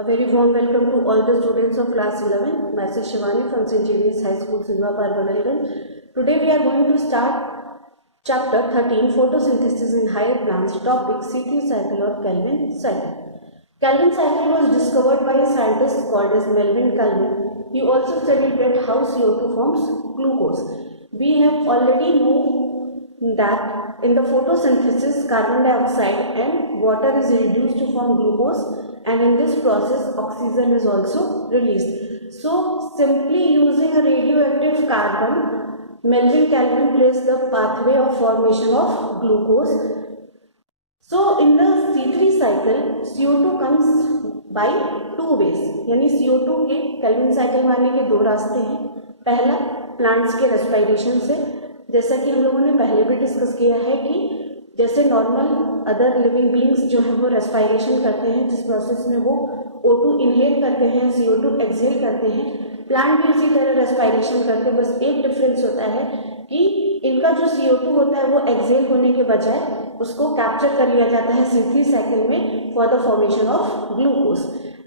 A very warm welcome to all the students of class 11. Myself Shivani from St. James High School, Silva Parvalganj. Today we are going to start chapter 13, photosynthesis in higher plants, topic C3 cycle or Calvin cycle. Calvin cycle was discovered by a scientist called as Melvin Calvin. He also studied that how CO2 forms glucose. We have already known that in the photosynthesis, carbon dioxide and water is reduced to form glucose, and in this process oxygen is also released. So simply using a radioactive carbon, Melvin Calvin traced the pathway of formation of glucose. So in the C3 cycle, CO2 comes by two ways, यानी CO2 के Calvin cycle में आने के दो रास्ते हैं. पहला plants के रेस्पिरेशन से, जैसा कि हम लोगों ने पहले भी डिस्कस किया है कि जैसे नॉर्मल अदर लिविंग बींग्स जो है वो रेस्पिरेशन करते हैं, जिस प्रोसेस में वो O2 इनहेल करते हैं, CO2 एक्सहेल करते हैं, प्लांट भी इसी तरह रेस्पिरेशन करते हैं. बस एक डिफरेंस होता है कि इनका जो CO2 होता है वो एक्सहेल होने के बजाय उसको कैप्चर कर लिया जाता है C3 साइकिल में for the formation of glucose.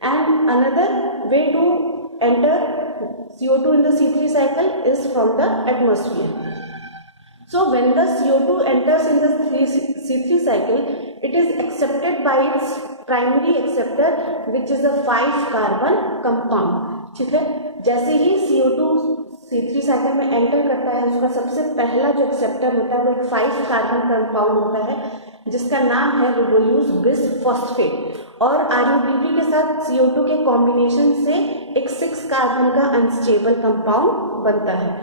And another way to enter CO2 in the C3 cycle is from the atmosphere. So when the CO2 enters in the C3 cycle, it is accepted by its primary acceptor, which is a 5-carbon compound. ठीक है, जैसे ही CO2 C3 cycle में enter करता है, उसका सबसे पहला जो एक्सेप्टर होता है वो एक 5-कार्बन कंपाउंड होता है जिसका नाम है रिबोल्यूस बिस फॉस्फेट, और RuBP के साथ CO2 के कॉम्बिनेशन से एक 6-कार्बन का अनस्टेबल कंपाउंड बनता है.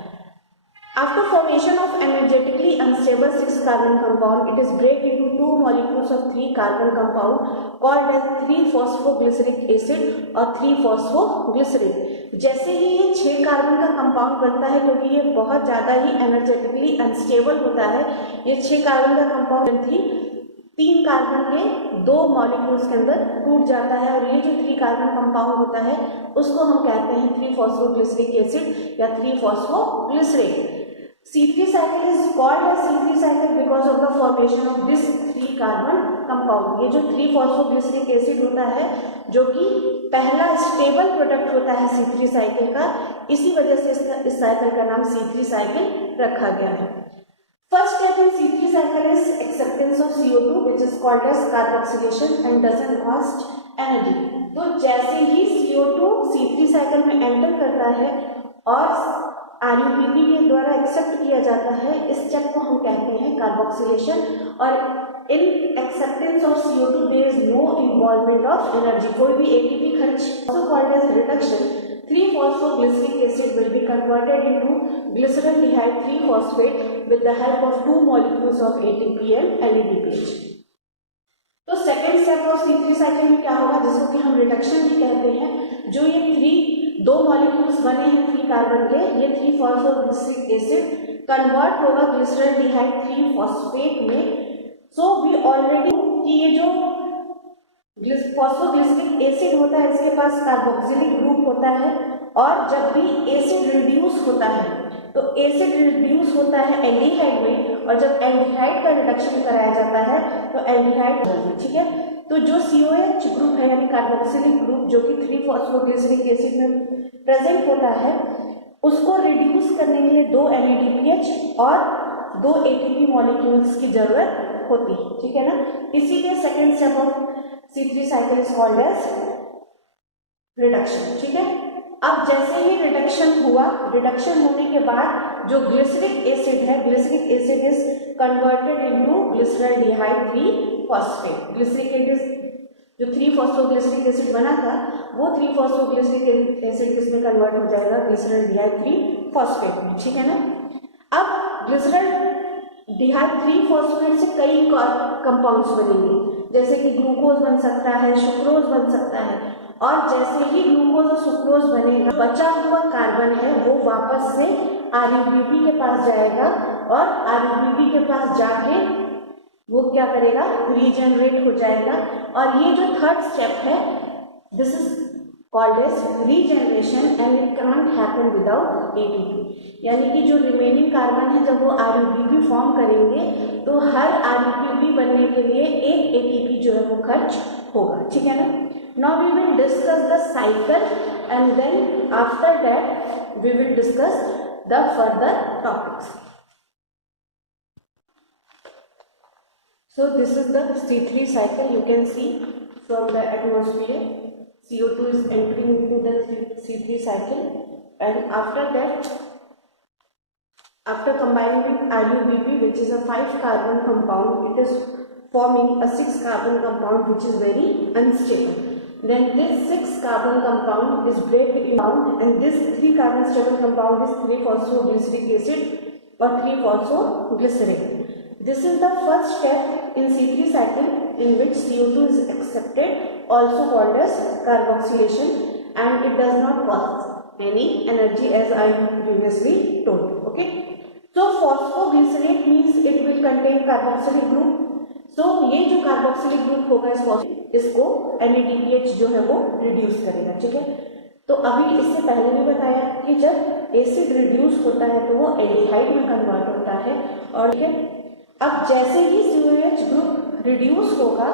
After formation of energetically unstable 6-carbon compound, it is break into 2 molecules of 3-carbon compound called as 3-phosphoglyceric acid और 3-phosphoglyceric. जैसे ही ये 6 कार्बन का कंपाउंड बनता है, क्योंकि ये बहुत ज़्यादा ही एनर्जेटिकली अनस्टेबल होता है, ये 6 कार्बन का कंपाउंड 3 कार्बन के 2 मॉलिक्यूल्स के अंदर टूट जाता है, और ये जो 3 कार्बन कंपाउंड होता है उसको हम कहते हैं 3-phosphoglyceric acid या 3-phosphoglyceric. C3 cycle is called as C3 cycle because of the formation of this 3-carbon compound. ये जो 3-phosphoglyceric acid होता है, जो कि पहला स्टेबल प्रोडक्ट होता है C3 साइकिल का, इसी वजह से इस साइकिल का नाम C3 साइकिल रखा गया है. First step in C3 cycle is acceptance of CO2, which is called as carboxylation and doesn't cost energy. तो जैसे ही CO2 C3 साइकिल में एंटर करता है और RuBP के द्वारा एक्सेप्ट किया जाता है, इस स्टेप को हम कहते हैं कार्बोक्सिलेशन. और in acceptance of CO2 there is no involvement of energy, कोई भी ATP खर्च. also called as reduction, 3-phosphoglyceric acid will be converted into glyceraldehyde 3-phosphate with the help of 2 molecules of ATP and NADPH. तो second step of C3 cycle में क्या होगा, जिसको कि हम रिडक्शन भी कहते हैं. जो ये 2 मॉलिक्यूल्स बने हैं 3 कार्बन के, ये 3-phosphoglyceric एसिड कन्वर्ट होगा ग्लिसरल्डिहाइड 3-phosphate में. सो वी ऑलरेडी कि ये जो फॉस्फोग्लिसरिक एसिड होता है इसके पास कार्बोक्सिलिक ग्रुप होता है, और जब भी एसिड रिड्यूस होता है तो एसिड रिड्यूस होता है एल्डिहाइड में, और जब एल्डिहाइड का रिडक्शन कराया जाता है तो एल्डिहाइड. ठीक है, तो जो COH ग्रुप है यानी कार्बोक्सिलिक ग्रुप जो कि 3-phosphoglyceric एसिड में प्रेजेंट होता है, उसको रिड्यूस करने के लिए 2 NADPH और 2 ATP मॉलिक्यूल्स की जरूरत होती है. ठीक है ना, इसीलिए second step of C3 cycle is called as reduction. ठीक है, अब जैसे ही रिडक्शन हुआ, रिडक्शन होने के बाद जो ग्लिसरिक एसिड है, glyceric acid is converted into glyceraldehyde 3-phosphate. Glyceric acid जो 3-phosphoglyceric एसिड बना था वो 3-phosphoglyceric एसिड किसमें कन्वर्ट हो जाएगा, ग्लिसरल्डिहाइड 3-phosphate में. ठीक है ना, अब ग्लिसरल्डिहाइड 3-phosphate से कई कंपाउंड्स बनेंगे, जैसे कि ग्लूकोज बन सकता है, सुक्रोज बन सकता है, और जैसे ही ग्लूकोज और सुक्रोज बनेगा, बचा हुआ कार्बन है वो वापस से RuBP के पास जाएगा, और RuBP के पास जाके वो क्या करेगा, रीजनरेट हो जाएगा. और ये जो थर्ड स्टेप है, this is called as regeneration and it can't happen without ATP. यानी कि जो रिमेनिंग कार्बन है जब वो RUBP फॉर्म करेंगे तो हर RUBP बनने के लिए एक ATP जो है वो खर्च होगा, ठीक है ना। Now we will discuss the cycle and then after that we will discuss the further topics. So this is the C3 cycle. You can see from the atmosphere CO2 is entering into the C3 cycle, and after that, after combining with RUBP, which is a 5-carbon compound, it is forming a 6-carbon compound which is very unstable. Then this 6-carbon compound is break down, and this 3-carbon stable compound is 3-phosphoglyceric acid or 3-phosphoglycerate. This is the first step in C3 cycle in which CO2 is accepted, also called as carboxylation, and it does not cause any energy as I previously told. Okay. So phosphoglycerate means it will contain carboxylic group. So ये जो carboxylic group होगा इसको NADPH जो है वो reduce करेगा, ठीक है। तो अभी इससे पहले भी बताया कि जब एसिड रिड्यूस होता है तो वो एल्डिहाइड में कन्वर्ट होता है, और ठीक है अब जैसे ही COH ग्रुप रिड्यूस होगा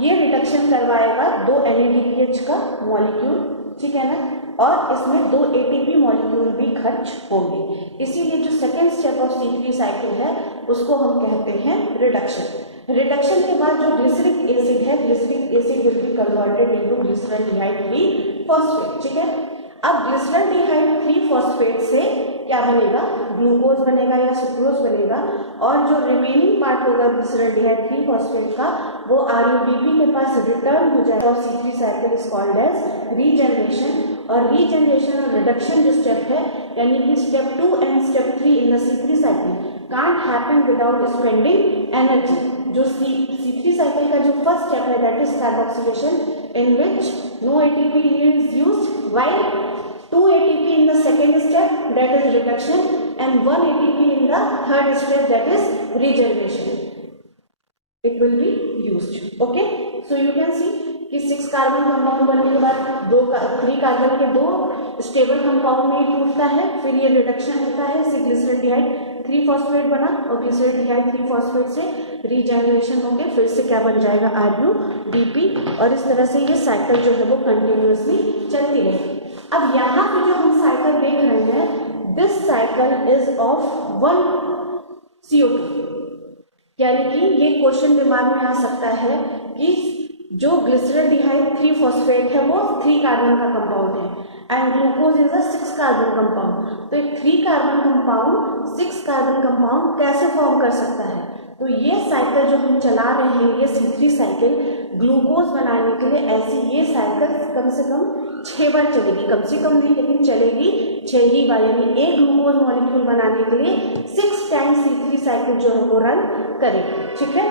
ये रिडक्शन करवाएगा 2 NADPH का मॉलिक्यूल, ठीक है ना, और इसमें 2 ATP मॉलिक्यूल भी खर्च होंगे। इसीलिए जो second step of C3 cycle है उसको हम कहते हैं रिडक्शन। रिडक्शन के बाद जो ग्लिसरिक एसिड है, glyceric acid will be converted into glyceraldehyde 3 phosphate, ठीक है। अब ग्लिसरॉल्डिहाइड 3 फॉस्फेट से क्या बनेगा, ग्लूकोज बनेगा या सुक्रोज बनेगा, और जो रिमेनिंग पार्ट होगा ग्लिसरॉल्डिहाइड 3 फॉस्फेट का वो RUBP के पास रिटर्न हो जाएगा। और C3 cycle is called as regeneration. और रीजनरेशन और रिडक्शन जो स्टेप है यानी कि step 2 and step 3 in the C3 cycle can't happen without spending energy. जो C3 साइकिल का जो फर्स्ट स्टेप है that is carboxylation in which no ATP is used, while 2 ATP in the second step that is reduction and 1 ATP in the third step that is regeneration. It will be used. Okay. So you can see कि 6 carbon compound बनने के बाद 3 carbon के 2 stable compound में टूटता है, फिर ये रिडक्शन होता है, से ग्लिसरॉल्डिहाइड 3 फॉस्फेट बना और ग्लिसरॉल्डिहाइड 3 फॉस्फेट से रीजनरेशन होकर फिर से क्या बन जाएगा RUBP, और इस तरह से ये साइकिल जो है वो कंटिन्यूअसली चलती रहेगी। अब यहाँ पे जो हम साइकिल देख रहे हैं this cycle is of 1 CO2, यानी कि ये क्वेश्चन दिमाग में आ सकता है कि जो ग्लिसरॉल्डिहाइड 3 फॉस्फेट है वो 3 कार्बन का कंपाउंड है and glucose is a 6 carbon compound. तो एक 3 कार्बन कंपाउंड 6 कार्बन कंपाउंड कैसे फॉर्म कर सकता है? तो ये साइकिल जो हम चला रहे हैं ये C3 साइकिल ग्लूकोज बनाने के लिए ऐसी ये साइकिल कम से कम 6 बार चलेगी, कम से कम नहीं लेकिन चलेगी 6 ही बार, यानी एक ग्लूकोज मॉलिक्यूल बनाने के लिए 6 टाइम्स C3 साइकिल जो है वो रन करेगी, ठीक है।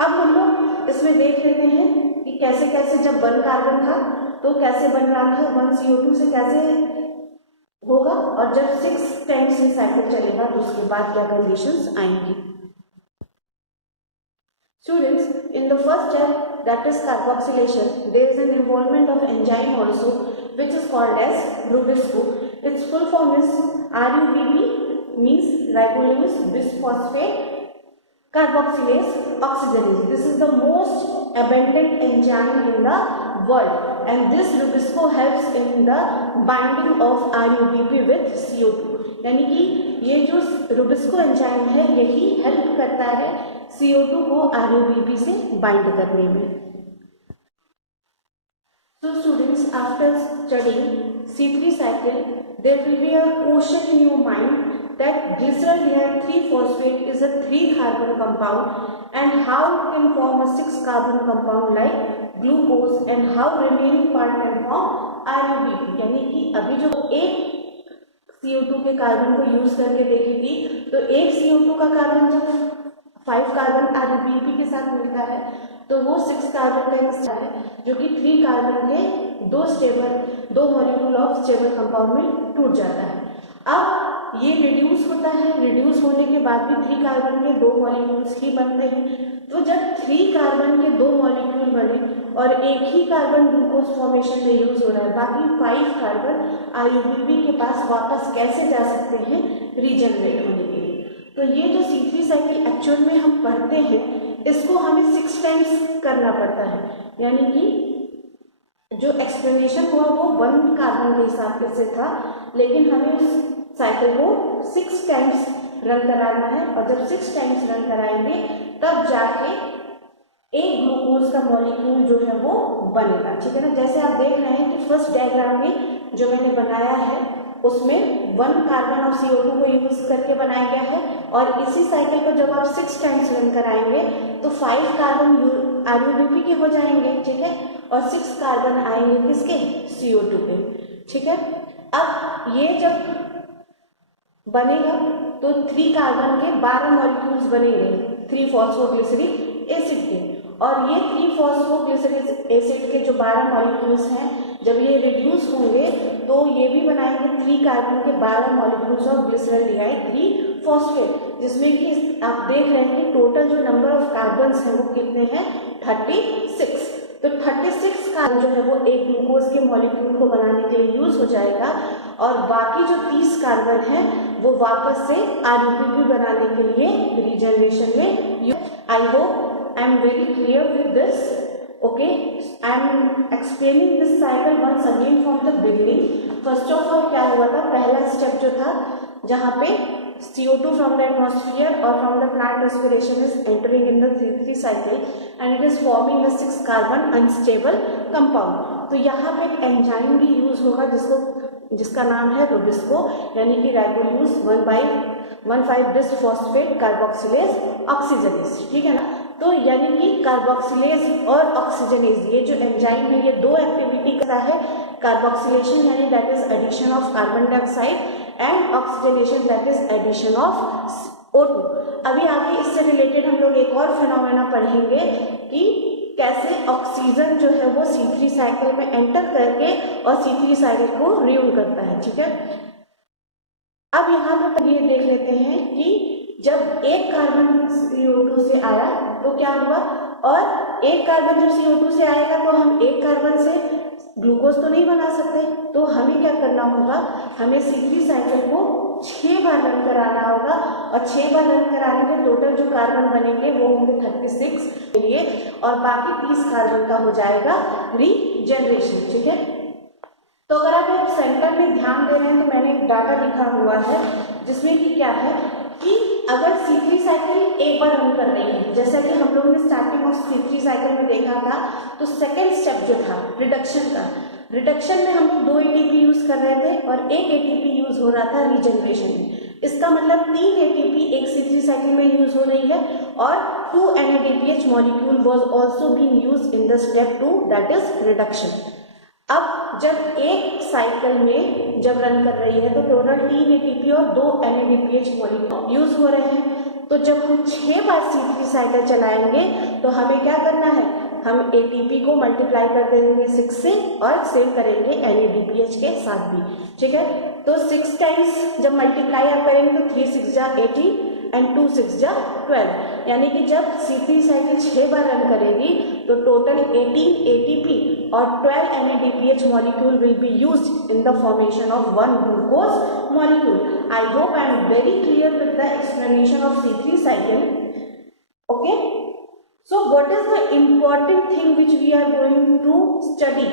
अब हम लोग इसमें देख लेते हैं कि कैसे कैसे जब 1 कार्बन था तो कैसे बन रहा था 1 CO2 से कैसे होगा, और जब 6 टाइम्स ये साइकिल चलेगा तो उसके बाद क्या कंडीशंस आएंगी। Students, in the first step that is carboxylation, there is an involvement of enzyme also which is called as Rubisco. Its full form is RUBP, means ribulose bisphosphate carboxylase oxygenase. This is the most abundant enzyme in the world and this Rubisco helps in the binding of RUBP with CO2. यानी कि ये जो Rubisco enzyme है यही help करता है CO2 को RUBP से बाइंड करने में। So students, after studying C3 cycle, there will be a question in your mind that glyceraldehyde 3-phosphate is a 3-carbon compound and how it can form a 6-carbon compound like glucose and how remaining part can form RUBP। यानी कि अभी जो एक CO2 के carbon को use करके देखी थी तो एक CO2 का कार्बन जब 5 कार्बन RUBP के साथ मिलता है तो वो 6 कार्बन का हिस्सा है जो कि 3 कार्बन के 2 मॉलिक्यूल ऑफ स्टेबल कंपाउंड में टूट जाता है। अब ये रिड्यूस होता है, रिड्यूस होने के बाद भी 3 कार्बन के 2 मॉलिक्यूल्स ही बनते हैं। तो जब 3 कार्बन के 2 मॉलिक्यूल बने और एक ही कार्बन ग्लूकोज फॉर्मेशन में यूज हो रहा है, बाकी 5 कार्बन IUPAC के पास वापस कैसे जा सकते हैं रीजनरेट होने के लिए। तो ये जो C3 साइकिल एक्चुअल में हम पढ़ते हैं, इसको हमें 6 टाइम्स करना पड़ता है, यानी कि जो एक्सप्लेनेशन हुआ वो 1 कार्बन के हिसाब से था, लेकिन हमें उस साइकिल को 6 टाइम्स रन कराना है, और जब 6 टाइम्स रन कराएंगे तब जाके एक ग्लूकोज का मॉलिक्यूल जो है वो बनेगा। ठीक है ना। जैसे आप देख रहे हैं कि फर्स्ट डायग्राम में जो मैंने बनाया है उसमें 1 कार्बन और CO2 को यूज करके बनाया गया है, और इसी साइकिल को जब आप 6 टाइम्स रन कराएंगे तो 5 कार्बन IUPAC के हो जाएंगे। ठीक है, और 6 कार्बन आएंगे किसके, CO2 पे। ठीक है, अब ये जब बनेगा तो 3 कार्बन के 12 मॉलिक्यूल्स बनेंगे 3 फॉस्फोग्लिसरिक एसिड के, और ये 3 फॉस्फोग्लिसरिक एसिड के जो 12 मॉलिक्यूल्स हैं, जब ये रिड्यूस होंगे तो ये भी बनाएंगे 3 कार्बन के 12 मॉलिक्यूल्स ऑफ ग्लिसरल्डिहाइड 3 फॉस्फेट, जिसमें कि आप देख रहे हैं कि टोटल जो नंबर ऑफ कार्बन्स हैं वो कितने हैं, 36। तो 36 कार्बन जो है वो एक ग्लूकोज के मॉलिक्यूल को बनाने के लिए यूज हो जाएगा, और बाकी जो 30 कार्बन है वो वापस से IUPAC बनाने के लिए रीजनरेशन में। I hope I am very clear with this. Okay, I am explaining this cycle once again from the beginning. First of all क्या हुआ था, पहला स्टेप जो था जहाँ पे CO2 from the atmosphere or from the plant respiration is entering in the C3 cycle and it is forming the 6 carbon unstable compound। तो यहाँ पे एक एंजाइम भी यूज होगा जिसका नाम है रुबिस्को, यानी कि राइबोल्यूज 1,5 बिस फॉस्फेट कार्बोक्सिलेज ऑक्सीजनेज। ठीक है ना। तो यानी कि कार्बोक्सिलेज और ऑक्सीजनेज ये जो एंजाइम है ये 2 एक्टिविटी करता है। कार्बोक्सिलेशन यानी that is addition of carbon dioxide and oxygenation that is addition of O2। अभी आगे इससे रिलेटेड हम लोग एक और फिनोमेना पढ़ेंगे कि कैसे ऑक्सीजन जो है वो C3 साइकिल में एंटर करके और C3 साइकिल को रियून करता है। ठीक है, अब यहाँ पे ये देख लेते हैं कि जब एक कार्बन CO2 से आया तो क्या हुआ, और एक कार्बन जब CO2 से आएगा तो हम एक कार्बन से ग्लूकोज तो नहीं बना सकते, तो हमें क्या करना होगा, हमें C3 साइकिल को 6 बार रन कराना होगा, और 6 बार रन कराने में टोटल जो कार्बन बनेंगे वो होंगे 36 के लिए, और बाकी 30 कार्बन का हो जाएगा रीजनरेशन। ठीक है, तो अगर आप सेंटर में ध्यान दे रहे हैं तो मैंने एक डाटा लिखा हुआ है जिसमें कि क्या है कि अगर C3 साइकिल एक बार रन कर रही है, जैसा कि हम लोगों ने स्टार्टिंग ऑफ C3 साइकिल में देखा था, तो सेकेंड स्टेप जो था रिडक्शन का, रिडक्शन में हम लोग 2 ATP यूज कर रहे थे और 1 ATP यूज हो रहा था रीजनरेशन में। इसका मतलब 3 ATP एक C3 साइकिल में यूज हो रही है, और 2 NADPH molecule was also being used in the step 2 that is reduction. अब जब एक साइकिल में जब रन कर रही है तो टोटल 3 ATP और 2 NADPH मॉलिक्यूल यूज हो रहे हैं। तो जब हम 6 बार C3 साइकिल चलाएंगे तो हमें क्या करना है, हम ATP को मल्टीप्लाई कर देंगे 6 से और सेम करेंगे NADPH के साथ भी। ठीक है, तो 6 टाइम्स जब मल्टीप्लाई आप करेंगे तो 3 6 जा 18 एंड 2 6 जा 12, यानी कि जब C3 साइकिल 6 बार रन करेगी तो टोटल 18 ATP और 12 NADPH molecule will be used in the formation of 1 glucose molecule. I hope I am very clear with the explanation of C3 cycle. Okay. So what is the important thing which we are going to study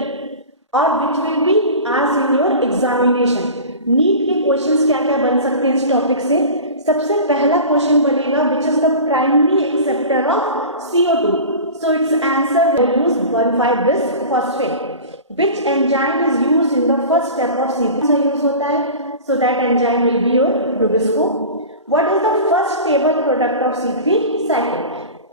or which will be asked in your examination? NEET के questions क्या क्या बन सकते हैं इस topic से। सबसे पहला क्वेश्चन बनेगा which is the primary acceptor of CO2, so its answer will use 1,5 bis phosphate। which enzyme is used in the first step of C3 से यूज होता है, so that enzyme will be your Rubisco। what is the first stable product of C3 cycle?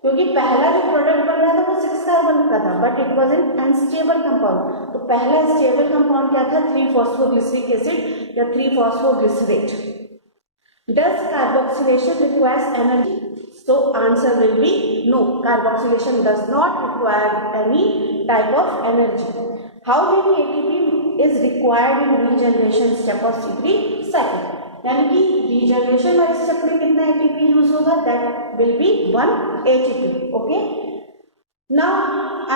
क्योंकि पहला जो product बन रहा था वो 6 कार्बन का था, but it was an unstable compound. तो पहला स्टेबल कंपाउंड क्या था, 3 फॉस्फोग्लिसरिक एसिड या 3 phosphoglycerate. Does carboxylation requires energy? So answer will be no, carboxylation does not require any type of energy। How many ATP is required in regeneration step of C3 cycle? यानी कि regeneration वाले step में कितना ATP use होगा, that will be 1 ATP. Okay, now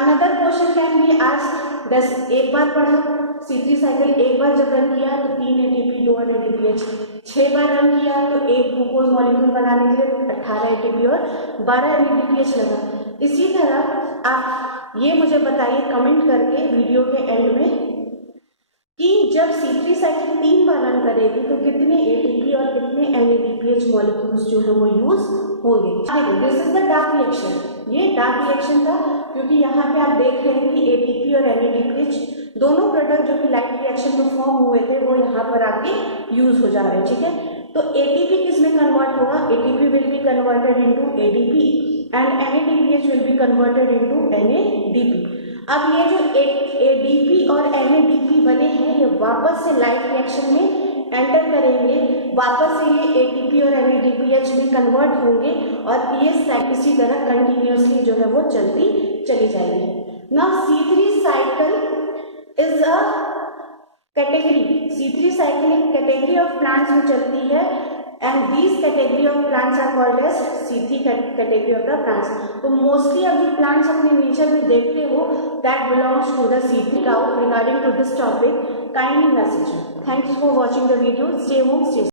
another question can be asked, बस एक बार पढ़ा C3 cycle, एक बार जब रन किया तो 3 एटीपी 2 एटीपीएच, 6 बार रन किया तो एक ग्लूकोज मॉलिक्यूल बनाने के लिए 18 एटीपी और 12 एटीपीएच लगा। इसी तरह आप ये मुझे बताइए कमेंट करके वीडियो के एंड में कि जब C3 साइकिल 3 बार रन करेगी तो कितने एटीपी और कितने NADPH मॉलिक्यूल्स जो है वो यूज होंगे। This is the dark reaction, ये डार्क रिएक्शन था क्योंकि यहाँ पे आप देख रहे हैं कि एटीपी और NADPH दोनों प्रोडक्ट जो कि लाइट रिएक्शन में फॉर्म हुए थे वो यहाँ पर आके यूज हो जा रहे हैं। ठीक है, तो एटीपी किस में कन्वर्ट होगा, ATP will be converted into ADP and NADPH will be converted into NADP। अब ये जो एडीपी और NADP बने हैं ये वापस से लाइट रिएक्शन में एंटर करेंगे, वापस से ये एटीपी और NADPH में कन्वर्ट होंगे और ये इसी तरह कंटिन्यूसली जो है वो चलती चली जाएगी। Now C3 cycle is a category, C3 cycle एक कैटेगरी ऑफ प्लांट्स में चलती है and these category of plants are called as C3 category of the plants। तो मोस्टली अभी प्लांट्स अपने नेचर में देखते हो that belongs to the C3 out regarding to this topic kindly message। Thanks for watching the video, stay home, stay safe।